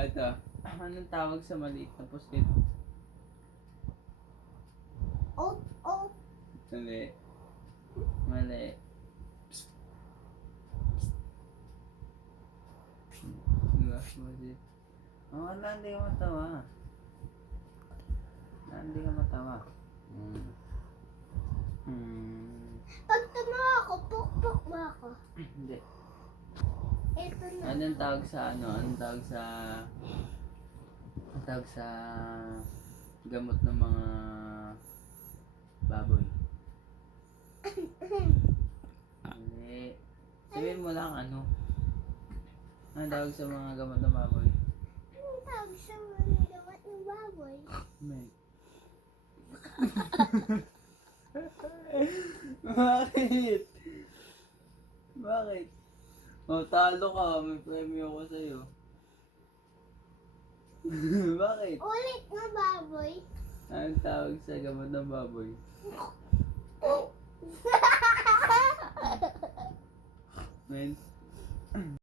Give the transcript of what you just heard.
Ito. Anong tawag sa maliit na pusit? Oh, oh. Mali. Mali. Diba? Pusit. Oh, wala, hindi ka matawa. Hindi ka matawa. Pag tumawa ako, pukpuk mo ako. Hindi. Ito na. Anong tawag sa ano? Anong tawag sa... Anong tawag sa... gamot ng mga... baboy? Hindi. Sabihin mo lang ano. Anong tawag sa mga gamot ng baboy? Anong tawag sa mga gamat ng baboy? May. Bakit? Bakit? Oh, talo ka. May premyo ko sa'yo. Bakit? Ulit na baboy. Anong tawag sa gamot ng baboy?